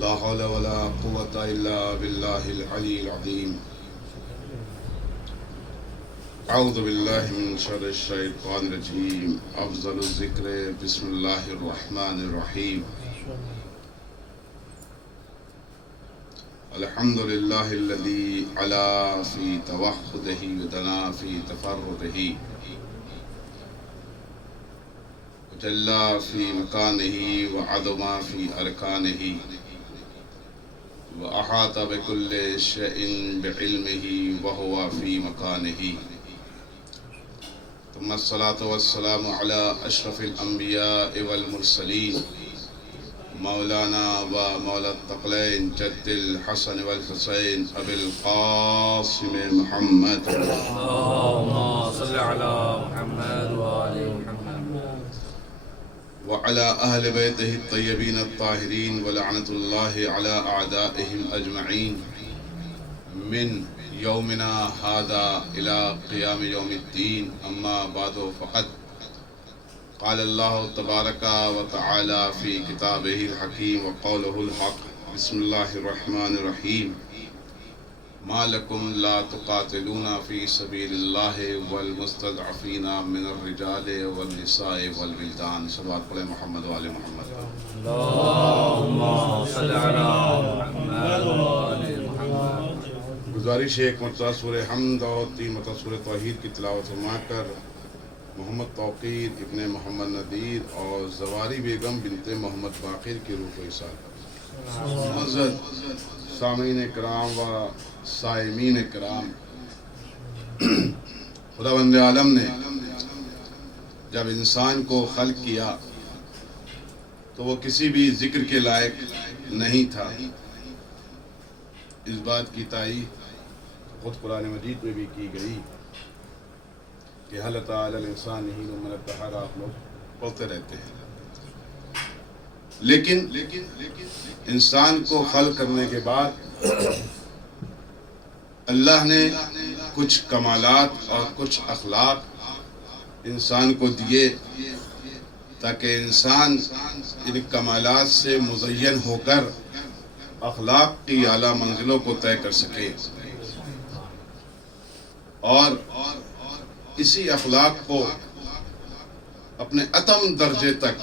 لا حول ولا قوة إلا بالله العلي العظيم. أعوذ بالله من شر الشيطان الرجيم. أفضل الذكر بسم الله الرحمن الرحيم. الحمد لله الذي علا في توحده ودنا في تفرده وجلى في مكانه وعظم في أركانه وأحاط بكل شيء بعلمه وهو في مكانه. ثم الصلاة والسلام على أشرف الأنبياء والمرسلين مولانا ومولى الثقلين جد الحسن والحسين أبي القاسم محمد اللهم صل على محمد وآل محمد وعلى أهل بيته الطيبين الطاهرين ولعنة الله على أعدائهم أجمعين من يومنا هذا إلى قيام يوم الدين. أما بعد فقد قال الله تبارك وتعالى في كتابه الحكيم وقوله الحق. بسم الله الرحمن الرحيم. ما لكم لا تقاتلون في سبيل الله والمستضعفين من الرجال والنساء والولدان. صلوات پڑھیں محمد وآل محمد. اللهم صل على محمد وآل محمد. گزارش ہے ایک مرتبہ سورہ حمد اور 3 مرتبہ سورہ توحید کی تلاوت فرما کر محمد توقیر ابن محمد ندیر اور زواری بیگم بنت محمد باقر کی روح کو ایصال کریں. معزز سامعین کرام و سائمین کرام، خداوند عالم نے جب انسان کو خلق کیا تو وہ کسی بھی ذکر کے لائق نہیں تھا. اس بات کی تائید خود قرآن مجید میں بھی کی گئی کہ حل تعالی الانسان حین من الدہر، آپ لوگ پڑھتے رہتے ہیں. لیکن انسان کو خلق کرنے کے بعد اللہ نے کچھ کمالات اور کچھ اخلاق انسان کو دیے تاکہ انسان ان کمالات سے مزین ہو کر اخلاق کی اعلیٰ منزلوں کو طے کر سکے، اور اسی اخلاق کو اپنے اتم درجے تک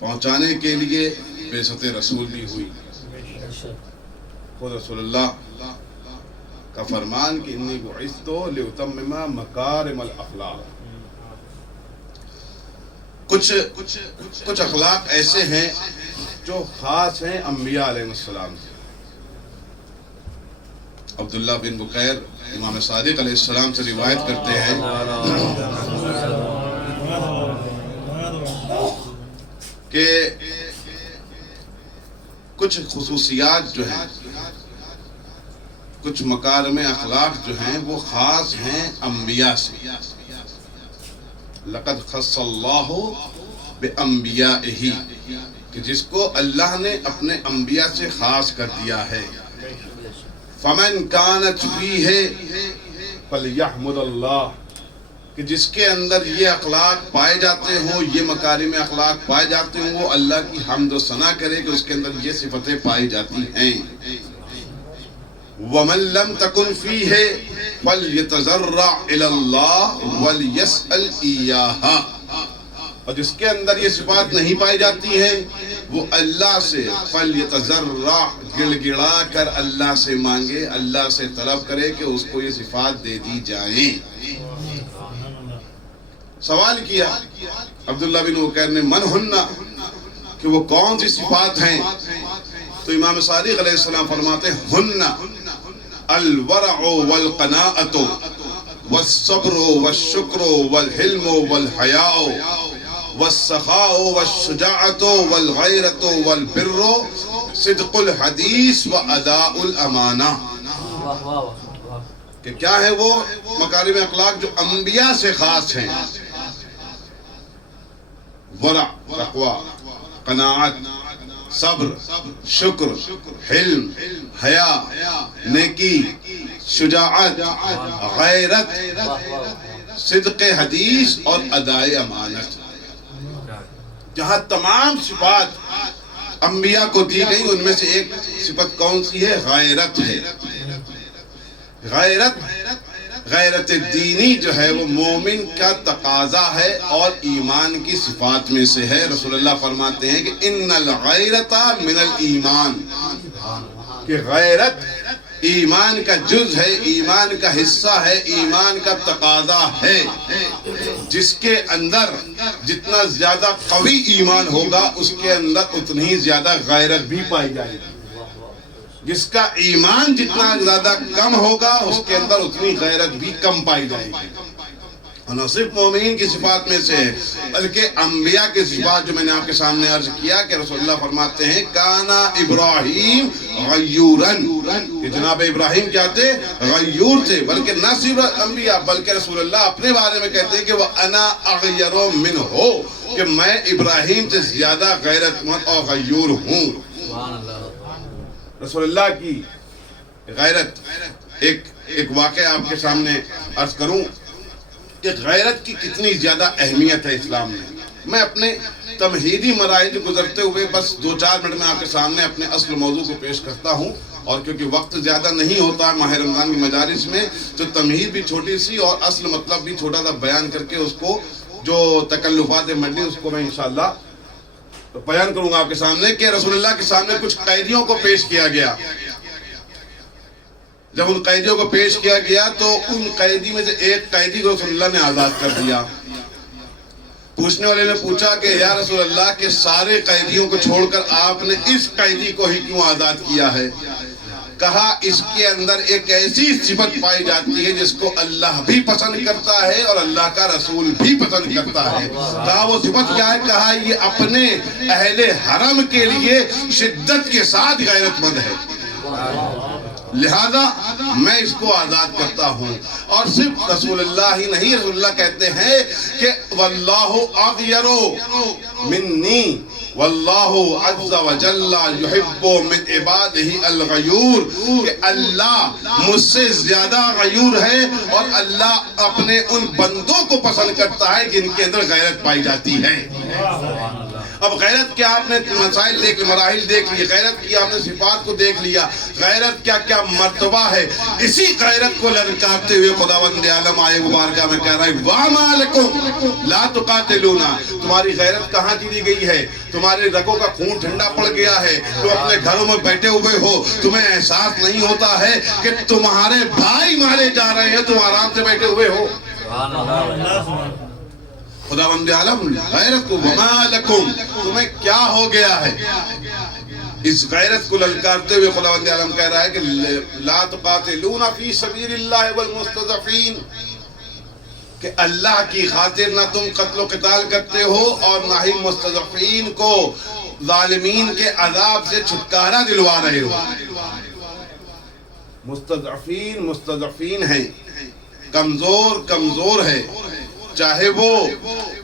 پہنچانے کے لیے بعثت رسول بھی ہوئی. خود رسول اللہ کا فرمان کہ انی بعثت لأتمم مکارم الاخلاق. کچھ اخلاق ایسے ہیں جو خاص ہیں انبیاء علیہ السلام سے. عبداللہ بن بقیر امام صادق علیہ السلام سے روایت کرتے ہیں کہ کچھ خصوصیات جو ہیں، کچھ مکارم اخلاق جو ہیں وہ خاص ہیں انبیاء سے. لقد خص اللہ بانبیائہ، کہ جس کو اللہ نے اپنے انبیاء سے خاص کر دیا ہے. فمن کانت فیہ فلیحمد اللہ، کہ جس کے اندر یہ اخلاق پائے جاتے ہوں، یہ مکارم اخلاق پائے جاتے ہوں، وہ اللہ کی حمد و ثنا کرے کہ اس کے اندر یہ صفتیں پائی جاتی ہیں. ومن لم تکن فیہ فلیتضرع الی اللہ ولیسأل ایاہا، اور جس کے اندر یہ صفات نہیں پائی جاتی ہیں وہ اللہ سے فلیتضرع، گڑ گڑا کر اللہ سے مانگے، اللہ سے طلب کرے کہ اس کو یہ صفات دے دی جائیں. سوال کیا عبداللہ بن بقیر نے من ہننا، کہ وہ کون سی صفات ہیں؟ تو امام صادق علیہ السلام فرماتے ہیں ہننا الورع والقناعۃ والصبر والشکر والحلم والحیاء والسخاء والشجاعۃ والغیرۃ والبر صدق الحدیث واداء الامانہ. کہ کیا ہے وہ مکارم اخلاق جو انبیاء سے خاص ہیں؟ ورع تقوی، قناعت، صبر، شکر، حلم، حیا، نیکی، شجاعت، غیرت، صدق حدیث اور ادائے امانت. جہاں تمام صفات انبیاء کو دی گئی، ان میں سے ایک صفت کون سی ہے؟ غیرت ہے۔ غیرت دینی جو ہے وہ مومن کا تقاضا ہے اور ایمان کی صفات میں سے ہے۔ رسول اللہ فرماتے ہیں کہ ان الغیرۃ من الایمان، کہ غیرت ایمان کا جز ہے، ایمان کا حصہ ہے، ایمان کا تقاضا ہے۔ جس کے اندر جتنا زیادہ قوی ایمان ہوگا اس کے اندر اتنی زیادہ غیرت بھی پائی جائے گی، جس کا ایمان جتنا زیادہ کم ہوگا اس کے اندر اتنی غیرت بھی کم پائی جائے گی۔ اور نہ صرف مومنین کی صفات میں سے بلکہ انبیاء کی صفات جو میں نے آپ کے سامنے عرض کیا کہ رسول اللہ فرماتے ہیں کانا ابراہیم غیورن، کہ جناب ابراہیم کیا تھے؟ غیور تھے۔ بلکہ نہ صرف انبیاء بلکہ رسول اللہ اپنے بارے میں کہتے ہیں کہ وہ انا اغیر منہ، کہ میں ابراہیم سے زیادہ غیرت مند اور غیور ہوں۔ رسول اللہ کی غیرت، ایک واقعہ آپ کے سامنے عرض کروں کہ غیرت کی کتنی زیادہ اہمیت ہے اسلام میں۔ میں اپنے تمہیدی مراحل گزرتے ہوئے بس 2-4 منٹ میں آپ کے سامنے اپنے اصل موضوع کو پیش کرتا ہوں، اور کیونکہ وقت زیادہ نہیں ہوتا ماہ رمضان کی مجالس میں تو تمہید بھی چھوٹی سی اور اصل مطلب بھی چھوٹا سا بیان کر کے اس کو جو تکلفات منڈی اس کو میں انشاءاللہ بیان کروں گا آپ کے سامنے کہ رسول اللہ کے سامنے کچھ قیدیوں کو پیش کیا گیا۔ جب ان قیدیوں کو پیش کیا گیا تو ان قیدی میں سے ایک قیدی کو رسول اللہ نے آزاد کر دیا۔ پوچھنے والے نے پوچھا کہ یا رسول اللہ کے سارے قیدیوں کو چھوڑ کر آپ نے اس قیدی کو ہی کیوں آزاد کیا ہے؟ کہا اس کے اندر ایک ایسی صفت پائی جاتی ہے جس کو اللہ بھی پسند کرتا ہے اور اللہ کا رسول بھی پسند کرتا ہے۔ کہا وہ صفت کیا ہے؟ کہا یہ اپنے اہل حرم کے لیے شدت کے ساتھ غیرت مند ہے، لہذا میں اس کو آزاد کرتا ہوں۔ اور صرف رسول اللہ ہی نہیں، رسول اللہ کہتے ہیں کہ واللہ اغیر منی واللہ عز وجل یحب من عبادہ الغیور، کہ اللہ مجھ سے زیادہ غیور ہے اور اللہ اپنے ان بندوں کو پسند کرتا ہے جن کے اندر غیرت پائی جاتی ہے۔ اب غیرت کیا آپ نے مسائل دیکھ لی، مراحل دیکھ لی، غیرت کی آپ نے صفات کو دیکھ لیا، غیرت کیا کیا مرتبہ ہے۔ اسی غیرت کو للکارتے ہوئے خداوند عالم آئے مبارکہ میں کہہ رہا ہے وَمَا لَكُمْ لَا تُقَاتِلُونَ، تمہاری غیرت کہاں چلی گئی ہے؟ تمہارے رگوں کا خون ٹھنڈا پڑ گیا ہے، تم اپنے گھروں میں بیٹھے ہوئے ہو، تمہیں احساس نہیں ہوتا ہے کہ تمہارے بھائی مارے جا رہے ہیں، تم آرام سے بیٹھے ہوئے ہو۔ خداوند عالم غیرت کو وَمَا لَكُمْ، تمہیں کیا ہو گیا ہے؟ اس غیرت کو للکارتے ہوئے خداوند عالم کہہ رہا ہے کہ لا تقاتلون فی سبیل اللہ والمستضعفین، کہ اللہ کی خاطر نہ تم قتل و قتال کرتے ہو اور نہ ہی مستضعفین کو ظالمین کے عذاب سے چھٹکارا دلوا رہے ہو۔ مستضعفین ہیں، کمزور ہے، چاہے وہ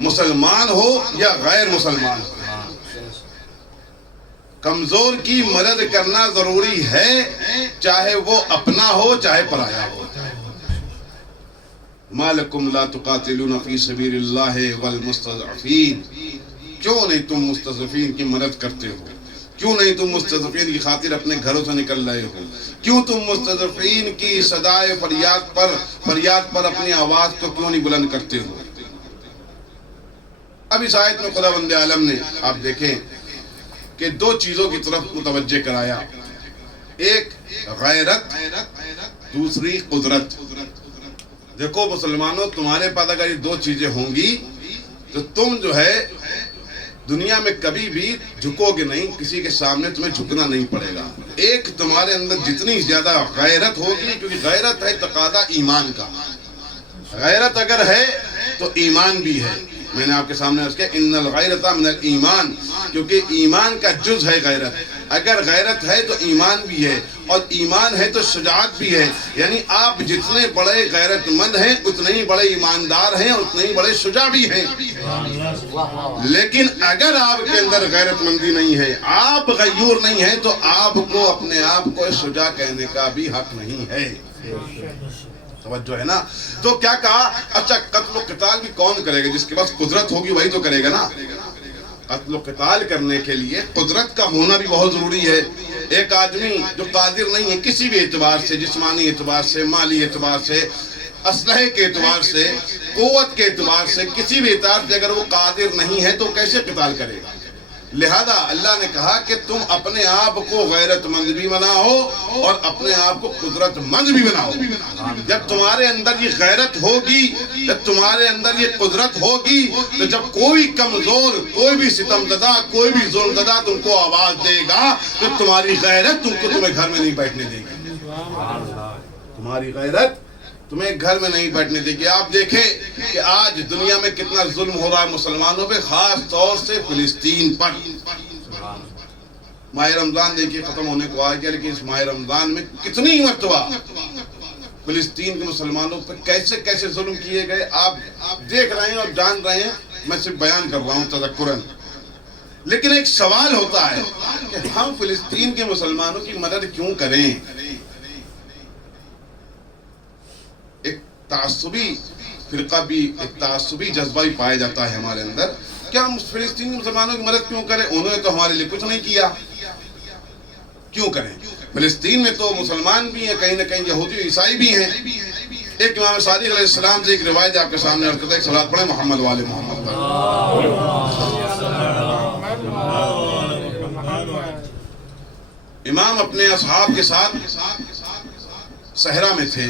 مسلمان ہو یا غیر مسلمان ہو، کمزور کی مدد کرنا ضروری ہے، چاہے وہ اپنا ہو چاہے پرایا ہو۔ مَا لَكُمْ لَا تُقَاتِلُونَ فِي سَبِيلِ اللَّهِ وَالْمُسْتَضْعَفِينَ، کیوں نہیں تم مستضعفین کی مدد کرتے ہو؟ کیوں نہیں تم مستضعفین کی خاطر اپنے گھروں سے نکل رہے ہو؟ کیوں تم مستضعفین کی صدائے فریاد پر اپنی آواز کو کیوں نہیں بلند کرتے ہو؟ اب اس آیت میں خداوند عالم نے آپ دیکھیں کہ 2 چیزوں کی طرف متوجہ کرایا، ایک غیرت، دوسری قدرت۔ دیکھو مسلمانوں، تمہارے پاس اگر یہ 2 چیزیں ہوں گی تو تم جو ہے دنیا میں کبھی بھی جھکو گے نہیں، کسی کے سامنے تمہیں جھکنا نہیں پڑے گا۔ ایک تمہارے اندر جتنی زیادہ غیرت ہوگی، کیونکہ غیرت ہے تقاضا ایمان کا، غیرت اگر ہے تو ایمان بھی ہے۔ میں نے آپ کے سامنے عرض کیا ان الغیرۃ من الایمان، کیونکہ ایمان کا جز ہے غیرت۔ اگر غیرت ہے تو ایمان بھی ہے، اور ایمان ہے تو شجاعت بھی ہے، یعنی آپ جتنے بڑے غیرت مند ہیں اتنے ہی بڑے ایماندار ہیں اور اتنے ہی بڑے شجاع بھی ہیں۔ لیکن اگر آپ کے اندر غیرت مندی نہیں ہے، آپ غیور نہیں ہیں، تو آپ کو اپنے آپ کو شجاع کہنے کا بھی حق نہیں ہے۔ توجہ ہے نا؟ تو کیا کہا؟ اچھا قتل و قتال بھی کون کرے گا؟ جس کے پاس قدرت ہوگی وہی تو کرے گا نا۔ قتل و قتال کرنے کے لیے قدرت کا ہونا بھی بہت ضروری ہے۔ ایک آدمی جو قادر نہیں ہے کسی بھی اعتبار سے، جسمانی اعتبار سے، مالی اعتبار سے، اسلحے کے اعتبار سے، قوت کے اعتبار سے، کسی بھی اعتبار سے اگر وہ قادر نہیں ہے تو کیسے قتال کرے گا؟ لہذا اللہ نے کہا کہ تم اپنے آپ کو غیرت مند بھی بناؤ اور اپنے آپ کو قدرت مند بھی بناؤ۔ جب تمہارے اندر یہ غیرت ہوگی، جب تمہارے اندر یہ قدرت ہوگی، تو جب کوئی کمزور، کوئی بھی ستم زدہ، کوئی بھی ظلم زدہ تم کو آواز دے گا تو تمہاری غیرت تم کو تمہیں گھر میں نہیں بیٹھنے دے گی۔ تمہاری غیرت تمہیں گھر میں نہیں بیٹھنے دے گی۔ آپ دیکھیں کہ آج دنیا میں کتنا ظلم ہو رہا ہے مسلمانوں پہ، خاص طور سے فلسطین پر۔ ماہ رمضان دیکھیے ختم ہونے کو آ گیا، لیکن اس ماہ رمضان میں کتنی مرتبہ فلسطین کے مسلمانوں پر کیسے کیسے ظلم کیے گئے آپ دیکھ رہے ہیں اور جان رہے ہیں۔ میں صرف بیان کر رہا ہوں تذکراً، لیکن ایک سوال ہوتا ہے کہ ہم فلسطین کے مسلمانوں کی مدد کیوں کریں؟ ایک تعصبی فرقہ بھی، ایک تعصبی جذبہ بھی پایا جاتا ہے ہمارے اندر۔ کیا ہم فلسطین کے مسلمانوں کی مدد کیوں کریں؟ انہوں نے تو ہمارے لیے کچھ نہیں کیا، کیوں کریں؟ فلسطین میں تو مسلمان بھی ہیں، کہیں نہ کہیں یہودی عیسائی بھی ہیں۔ ایک امام صادق علیہ السلام سے ایک روایت آپ کے سامنے عرض کرتا ہے، ایک صلوات پڑھیں محمد والے محمد پر۔ امام اپنے اصحاب کے ساتھ صحرا میں تھے۔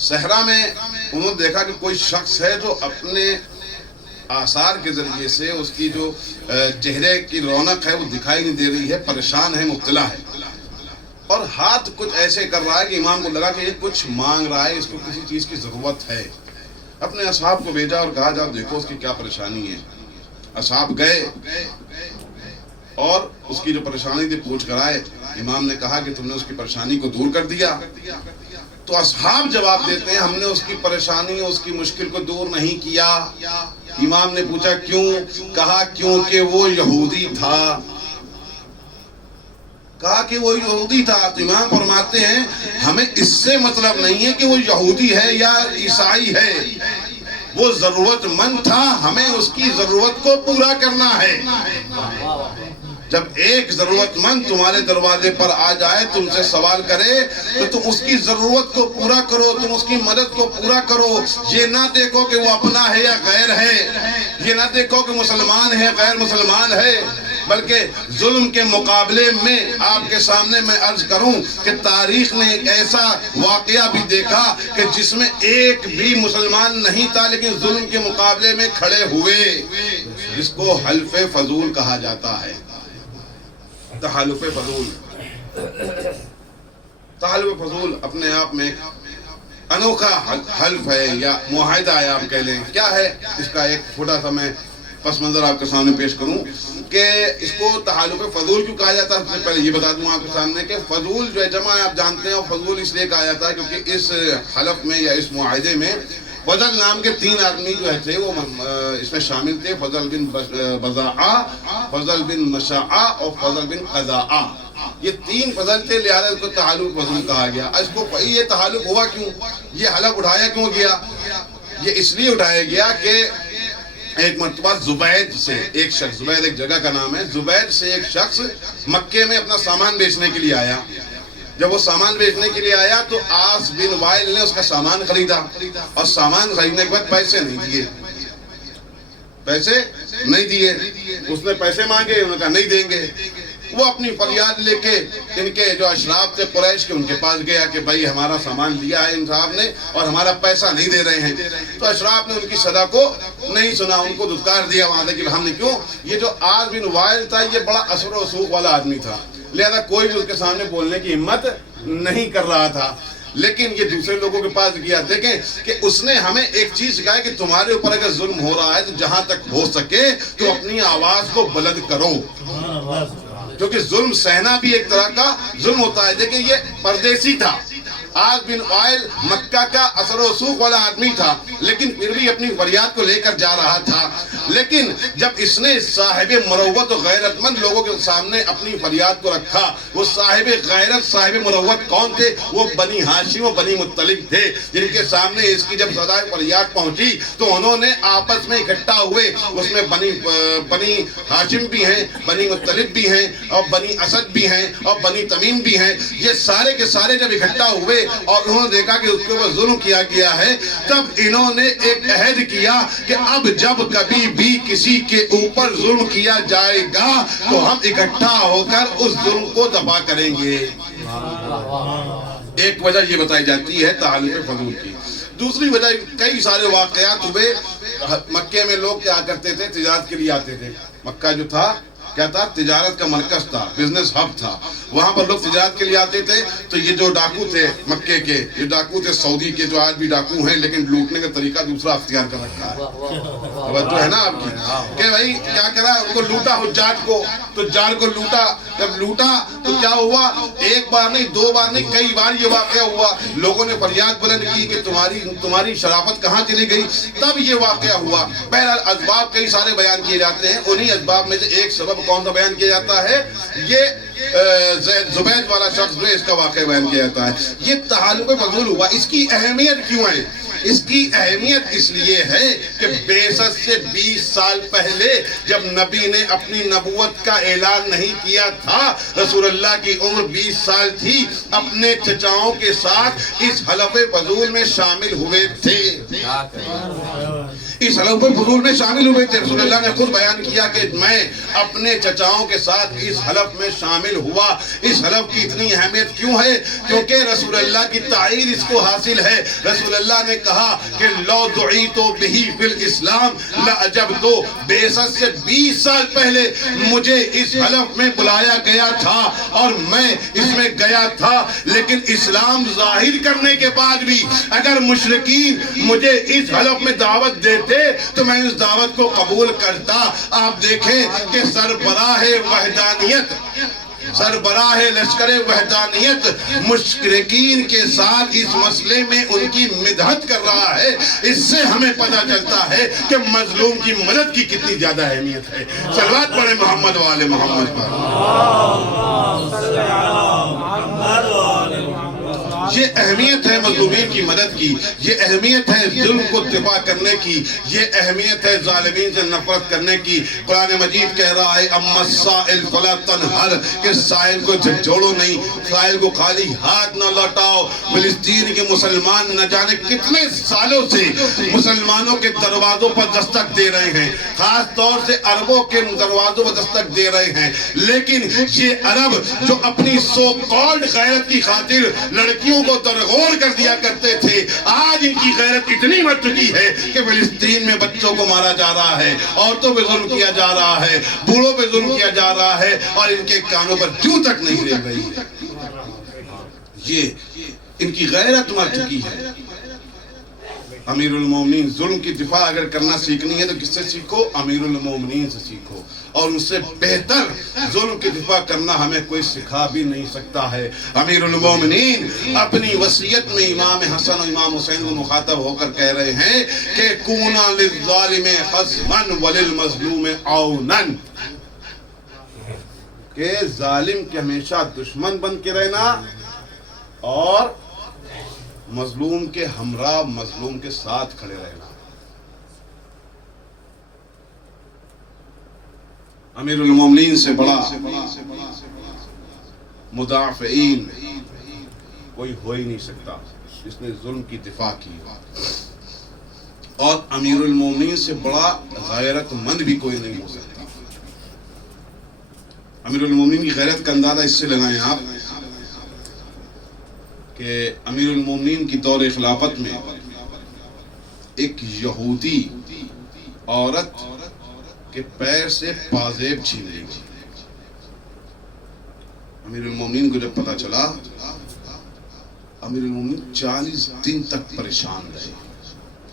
صحرا میں انہوں نے دیکھا کہ کوئی شخص ہے جو اپنے آثار کے ذریعے سے اس کی جو چہرے کی رونق ہے وہ دکھائی نہیں دے رہی ہے، پریشان ہے، مبتلا ہے، اور ہاتھ کچھ ایسے کر رہا ہے کہ امام کو لگا کہ یہ کچھ مانگ رہا ہے، اس کو کسی چیز کی ضرورت ہے۔ اپنے اصحاب کو بھیجا اور کہا جاؤ دیکھو اس کی کیا پریشانی ہے۔ اصحاب گئے اور اس کی جو پریشانی تھی پوچھ کر آئے۔ امام نے کہا کہ تم نے اس کی پریشانی کو دور کر دیا؟ تو اصحاب جواب دیتے ہیں ہم نے اس کی پریشانی، اس کی مشکل کو دور نہیں کیا۔ امام نے پوچھا کیوں؟ کہا کیونکہ وہ یہودی تھا۔ کہا کہ وہ یہودی تھا۔ تو امام فرماتے ہیں ہمیں اس سے مطلب نہیں ہے کہ وہ یہودی ہے یا عیسائی ہے، وہ ضرورت مند تھا، ہمیں اس کی ضرورت کو پورا کرنا ہے۔ جب ایک ضرورت مند تمہارے دروازے پر آ جائے، تم سے سوال کرے، تو تم اس کی ضرورت کو پورا کرو، تم اس کی مدد کو پورا کرو۔ یہ نہ دیکھو کہ وہ اپنا ہے یا غیر ہے، یہ نہ دیکھو کہ مسلمان ہے غیر مسلمان ہے، بلکہ ظلم کے مقابلے میں آپ کے سامنے میں عرض کروں کہ تاریخ نے ایک ایسا واقعہ بھی دیکھا کہ جس میں ایک بھی مسلمان نہیں تھا لیکن ظلم کے مقابلے میں کھڑے ہوئے، جس کو حلف فضول کہا جاتا ہے۔ تحالف فضول، تحالف فضول اپنے آپ میں انوکھا حلف ہے یا معاہدہ ہے، آپ کہہ لیں۔ کیا ہے اس کا ایک چھوٹا سا میں پس منظر آپ کے سامنے پیش کروں کہ اس کو تحالف فضول کیوں کہا جاتا ہے۔ سب سے پہلے یہ بتا دوں آپ کے سامنے کہ فضول جو ہے جمع آپ جانتے ہیں، اور فضول اس لیے کہا جاتا ہے کیونکہ اس حلف میں یا اس معاہدے میں فضل نام کے 3 آدمی جو تھے وہ اس میں شامل تھے، فضل بن بزاعہ، فضل بن مشاعہ اور فضل بن قضاعہ۔ یہ 3 فضل تھے، لہذا اس کو تحالف فضول کہا گیا۔ اس کو یہ تحالف ہوا کیوں، یہ حلف اٹھایا کیوں گیا؟ یہ اس لیے اٹھایا گیا کہ ایک مرتبہ زبید سے ایک شخص، زبید ایک جگہ کا نام ہے، زبید سے ایک شخص مکے میں اپنا سامان بیچنے کے لیے آیا۔ جب وہ سامان بیچنے کے لیے آیا تو عاص بن وائل نے اس کا سامان خریدا، اور سامان خریدنے کے بعد پیسے نہیں دیے، پیسے نہیں دیے۔ اس نے پیسے مانگے، انہوں نے کہا نہیں دیں گے۔ وہ اپنی فریاد لے کے ان کے جو اشراف تھے قریش کے، ان کے پاس گیا کہ بھائی ہمارا سامان لیا ہے ان صاحب نے اور ہمارا پیسہ نہیں دے رہے ہیں۔ تو اشراف نے ان کی صدا کو نہیں سنا، ان کو دھتکار دیا وہاں سے کہ ہم نے کیوں۔ یہ جو عاص بن وائل تھا یہ بڑا اثر و رسوخ والا آدمی تھا، لہذا کوئی بھی اس کے سامنے بولنے کی ہمت نہیں کر رہا تھا۔ لیکن یہ دوسرے لوگوں کے پاس گیا۔ دیکھیں کہ اس نے ہمیں ایک چیز سکھایا کہ تمہارے اوپر اگر ظلم ہو رہا ہے تو جہاں تک ہو سکے تو اپنی آواز کو بلند کرو، کیونکہ ظلم سہنا بھی ایک طرح کا ظلم ہوتا ہے۔ دیکھیں یہ پردیسی تھا، عاص بن وائل مکہ کا اثر و رسوخ والا آدمی تھا، لیکن پھر بھی اپنی فریاد کو لے کر جا رہا تھا۔ لیکن جب اس نے صاحب مروت و غیرت مند لوگوں کے سامنے اپنی فریاد کو رکھا، وہ صاحب غیرت صاحب مروت کون تھے؟ وہ بنی ہاشم و بنی مطلب تھے، جن کے سامنے اس کی جب صدائے فریاد پہنچی تو انہوں نے آپس میں اکٹھا ہوئے، اس میں بنی ہاشم بھی ہیں، بنی مطلب بھی ہیں، اور بنی اسد بھی ہیں، اور بنی تمیم بھی ہیں، یہ سارے کے سارے جب اکٹھا ہوئے اور انہوں نے دیکھا کہ اس کے اوپر ظلم کیا گیا ہے، تب انہوں نے ایک عہد کیا کہ اب جب کبھی بھی کسی کے اوپر ظلم کیا جائے گا تو ہم اکٹھا ہو کر اس ظلم کو دفع کریں گے۔ ایک وجہ یہ بتائی جاتی ہے تحالف فضول کی۔ دوسری وجہ کئی سارے واقعات ہوئے۔ مکے میں لوگ کیا کرتے تھے؟ تجارت کے لیے آتے تھے۔ مکہ جو تھا کیا تھا؟ تجارت کا مرکز تھا، بزنس ہب تھا، وہاں پر لوگ تجارت کے لیے آتے تھے۔ تو یہ جو ڈاکو تھے مکے کے، یہ ڈاکو تھے سعودی کے، جو آج بھی ڈاکو ہیں لیکن لوٹنے کا طریقہ دوسرا اختیار کر رکھا ہے۔ توجہ ہے نا آپ کی کہ بھائی کیا کرا؟ ان کو لوٹا، حجاج کو، تجار کو لوٹا۔ جب لوٹا تو کیا ہوا؟ ایک بار نہیں، دو بار نہیں، کئی بار یہ واقعہ ہوا۔ لوگوں نے فریاد بلند کی کہ تمہاری شرافت کہاں چلی گئی؟ تب یہ واقعہ ہوا۔ بہرحال اسباب کئی سارے بیان کیے جاتے ہیں، انہی اسباب میں سے ایک سبب کون سا بیان کیا جاتا ہے؟ یہ زبید والا شخص جو اس کا واقعہ بیان کیا جاتا ہے۔ یہ تحالف فضول ہوا۔ اس کی اہمیت کیوں ہے؟ اس کی اہمیت اس لیے ہے کہ بعثت سے 20 سال پہلے جب نبی نے اپنی نبوت کا اعلان نہیں کیا تھا، رسول اللہ کی عمر 20 سال تھی، اپنے چچاؤں کے ساتھ اس حلف فضول میں شامل ہوئے تھے۔ اس حلف فضول میں شامل ہوئے تھے۔ رسول اللہ نے خود بیان کیا کہ میں اپنے چچاؤں کے ساتھ اس حلف میں شامل ہوا۔ اس حلف کی اتنی اہمیت کیوں ہے؟ کیونکہ رسول اللہ کی تائید اس کو حاصل ہے۔ رسول اللہ نے کہا کہ لو دعیتو بہی فی الاسلام لعجبتو، بعثت سے 20 سال پہلے مجھے اس حلف میں بلایا گیا تھا اور میں اس میں گیا تھا، لیکن اسلام ظاہر کرنے کے بعد بھی اگر مشرکین مجھے اس حلف میں دعوت دیتے تو میں اس دعوت کو قبول کرتا۔ آپ دیکھیں کہ سربراہ وحدانیت، سربراہ لشکر وحدانیت مشرکین کے ساتھ اس مسئلے میں ان کی مدحت کر رہا ہے۔ اس سے ہمیں پتہ چلتا ہے کہ مظلوم کی مدد کی کتنی زیادہ اہمیت ہے۔ صلوات پڑھیں محمد و آل محمد پر۔ یہ اہمیت ہے مظلومین کی مدد کی، یہ اہمیت ہے ظلم کو دفاع کرنے کی، یہ اہمیت ہے ظالمین سے نفرت کرنے کی۔ قرآن مجید کہہ رہا ہے اما السائل فلا تنہر، کہ سائل کو جھنجھوڑو نہیں، سائل کو خالی ہاتھ نہ لوٹاؤ۔ فلسطین کے مسلمان نہ جانے کتنے سالوں سے مسلمانوں کے دروازوں پر دستک دے رہے ہیں، خاص طور سے عربوں کے دروازوں پر دستک دے رہے ہیں، لیکن یہ عرب جو اپنی سو کالڈ غیرت کی خاطر لڑکیوں کو درغور کر دیا کرتے تھے، آج ان کی غیرت اتنی مر چکی ہے کہ فلسطین میں بچوں کو مارا جا رہا ہے، عورتوں پہ ظلم کیا جا رہا ہے، بوڑھوں پہ ظلم کیا جا رہا ہے، اور ان کے کانوں پر جوں تک نہیں رہ گئی ہے۔ یہ ان کی غیرت مر چکی ہے۔ امیر المومنین، ظلم کی دفاع اگر کرنا سیکھنی ہے تو کس سے سیکھو؟ امیر المومنین سے سیکھو، اور ان سے بہتر ظلم کی دفاع کرنا ہمیں کوئی سکھا بھی نہیں سکتا ہے۔ امیر المومنین اپنی وصیت میں امام حسن و امام حسین کو مخاطب ہو کر کہہ رہے ہیں کہ کونا للظالم خصما وللمظلوم عونا، کہ ظالم کے ہمیشہ دشمن بن کے رہنا اور مظلوم کے ہمراہ، مظلوم کے ساتھ کھڑے رہنا۔ امیر المومنین سے بڑا مدافعین کوئی ہو ہی نہیں سکتا جس نے ظلم کی دفاع کی، اور امیر المومنین سے بڑا غیرت مند بھی کوئی نہیں ہو سکتا۔ امیر المومنین کی غیرت کا اندازہ اس سے لگائیں آپ کہ امیر المومنین کی دور خلافت میں ایک یہودی عورت کے پیر سے پازیب چھین لی گئی۔ امیر المومنین کو جب پتا چلا، امیر المومنین 40 دن تک پریشان رہے۔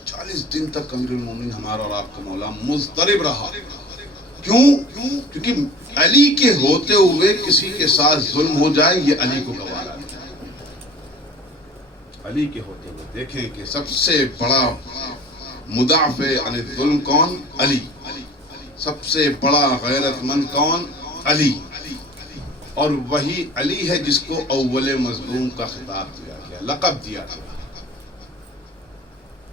40 دن تک امیر المومنین ہمارا اور آپ کا مولا مضطرب رہا۔ کیوں؟ کیونکہ علی کے ہوتے ہوئے کسی کے ساتھ ظلم ہو جائے یہ علی کو گوارا ہے۔ علی کے ہوتے ہوئے دیکھیں کہ سب سے بڑا مدافع عن الظلم کون؟ علی۔ سب سے بڑا غیرت مند کون؟ علی، اور وہی علی ہے جس کو اول مظلوم کا خطاب دیا گیا، لقب دیا گیا۔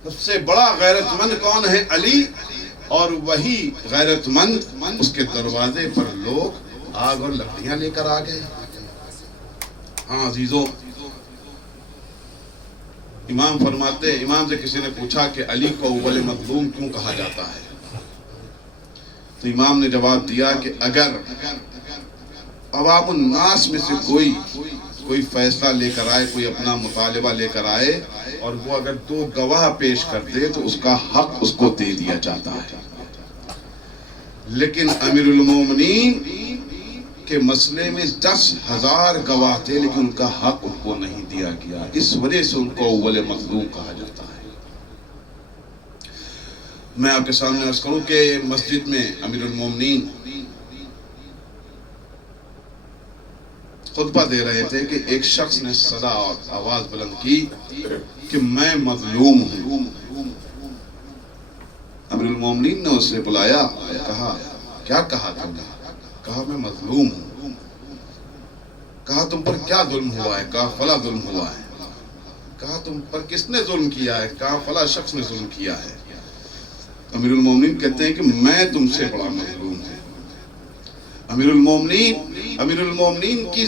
سب سے بڑا غیرت مند کون ہے؟ علی، اور وہی غیرت مند اس کے دروازے پر لوگ آگ اور لکڑیاں لے کر آ گئے۔ ہاں عزیزو، امام فرماتے، امام سے کسی نے پوچھا کہ علی کو اول مظلوم کیوں کہا جاتا ہے؟ تو امام نے جواب دیا کہ اگر عوام الناس میں سے کوئی فیصلہ لے کر آئے، کوئی اپنا مطالبہ لے کر آئے، اور وہ اگر 2 گواہ پیش کر دے تو اس کا حق اس کو دے دیا جاتا ہے۔ لیکن امیر المومنین کے مسئلے میں 10,000 گواہ تھے، لیکن ان کا حق ان کو نہیں دیا گیا، اس وجہ سے ان کو اول مظلوم کہا جاتا ہے۔ میں آپ کے سامنے عرض کروں کہ مسجد میں امیر المومنین خطبہ دے رہے تھے کہ ایک شخص نے صدا اور آواز بلند کی کہ میں مظلوم ہوں۔ امیر المومنین نے اسے بلایا، کہا کیا کہا تم نے؟ کہا میں مظلوم ہوں۔ کہا تم پر کیا ظلم ہوا ہے؟ کہا فلاں ظلم ہوا ہے۔ کہا تم پر کس نے ظلم کیا ہے؟ کہا فلاں شخص نے ظلم کیا ہے۔ امیر المومنین کہتے ہیں کہ میں تم سے بڑا مظلوم ہوں۔ امیر المومنین کی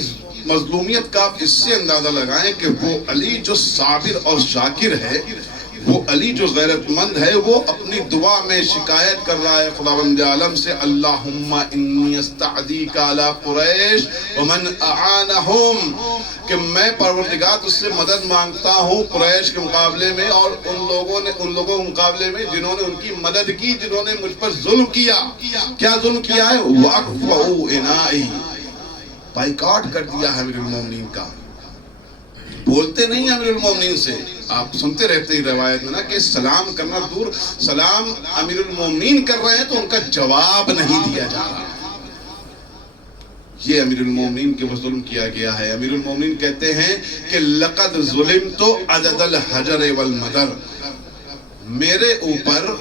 مظلومیت کا آپ اس سے اندازہ لگائیں کہ وہ علی جو صابر اور شاکر ہے، وہ علی جو غیرت مند ہے، وہ اپنی دعا میں شکایت کر رہا ہے خداوند عالم سے، اللہم انی استعدیک علی قریش ومن اعانہم، کہ میں پروردگار تجھ سے مدد مانگتا ہوں قریش کے مقابلے میں اور ان لوگوں کے مقابلے میں جنہوں نے ان کی مدد کی، جنہوں نے مجھ پر ظلم کیا۔ کیا ظلم کیا ہے؟ وَأَقْفَعُوا إِنَائِي، بائیکاٹ کر دیا ہے امیر المومنین کا، بولتے نہیں امیر المومنین سے۔ آپ سنتے رہتے ہی روایت میں نا کہ سلام کرنا دور، سلام امیر المومنین کر رہے ہیں تو ان کا جواب نہیں دیا جا رہا۔ یہ امیر المومنین کے وہ ظلم کیا گیا ہے۔ امیر المومنین کہتے ہیں کہ لقد ظلمت عدد الحجر والمدر، میرے اوپر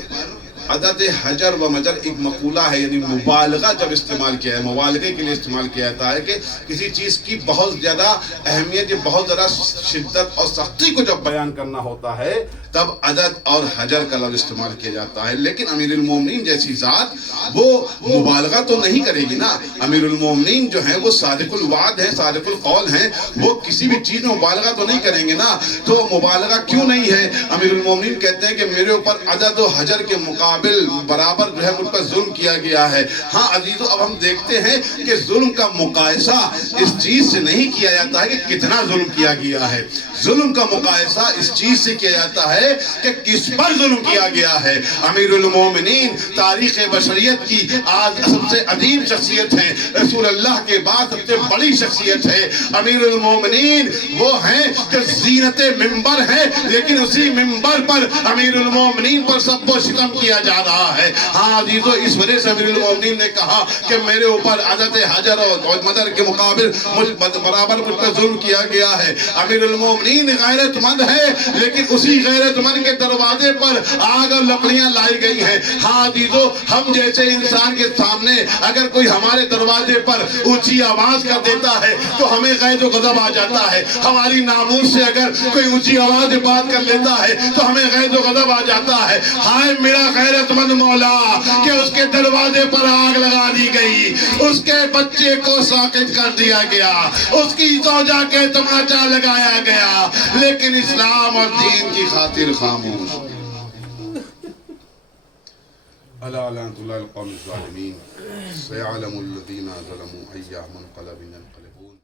عدد حجر و مجر ایک مقولہ ہے، یعنی مبالغہ جب استعمال کیا ہے، مبالغے کے لیے استعمال کیا جاتا ہے کہ کسی چیز کی بہت زیادہ اہمیت یا بہت زیادہ شدت اور سختی کو جب بیان کرنا ہوتا ہے تب عدد اور حجر کا لفظ استعمال کیا جاتا ہے۔ لیکن امیر المومنین جیسی ذات وہ مبالغہ تو نہیں کرے گی نا۔ امیر المومنین جو ہیں وہ صادق الوعد ہیں، صادق القول ہیں، وہ کسی بھی چیز میں مبالغہ تو نہیں کریں گے نا۔ تو مبالغہ کیوں نہیں ہے؟ امیر المومنین کہتے ہیں کہ میرے اوپر عدد و حجر کے مقابل برابر جو ہے مجھ پر ظلم کیا گیا ہے۔ ہاں عزیزو، اب ہم دیکھتے ہیں کہ ظلم کا مقایسہ اس چیز سے نہیں کیا جاتا ہے کہ کتنا ظلم کیا گیا ہے، ظلم کا مقایسہ اس چیز سے کیا جاتا ہے کہ کس پر ظلم کیا گیا ہے۔ امیر المومنین تاریخ بشریت کی آج سب سے عظیم شخصیت ہے، رسول اللہ کے بعد سب سے بڑی شخصیت ہے۔ امیر المومنین وہ ہیں کہ زینت منبر ہے، لیکن اسی منبر پر امیر المومنین پر سب و ستم کیا جا رہا ہے۔ ہاں عزیزو، اس وجہ سے امیر المومنین نے کہا کہ میرے اوپر عدد حجر اور مدر کے مقابل برابر مجھ پر ظلم کیا گیا ہے۔ امیر المومنین غیرت مند ہے، لیکن اسی غیرت مند کے دروازے پر آگ اور لکڑیاں لائی گئی ہیں۔ ہاں عزیزو، ہم جیسے انسان کے سامنے اگر کوئی ہمارے دروازے پر اونچی آواز کر دیتا ہے تو ہمیں غیظ و غضب آ جاتا ہے۔ ہماری ناموس سے اگر کوئی اونچی آواز سے بات کر لیتا ہے تو ہمیں غیظ و غضب آ جاتا ہے۔ ہائے میرا غیرت مند مولا کہ اس کے دروازے پر آگ لگا دی گئی، اس کے بچے کو ساقط کر دیا گیا، اس کی زوجہ کے تماچا لگایا گیا، لیکن اسلام اور دین کی خاطر خاموش۔ الا لعنۃ اللہ القوم الظالمین، سيعلم الذين ظلموا أي منقلب ينقلبون۔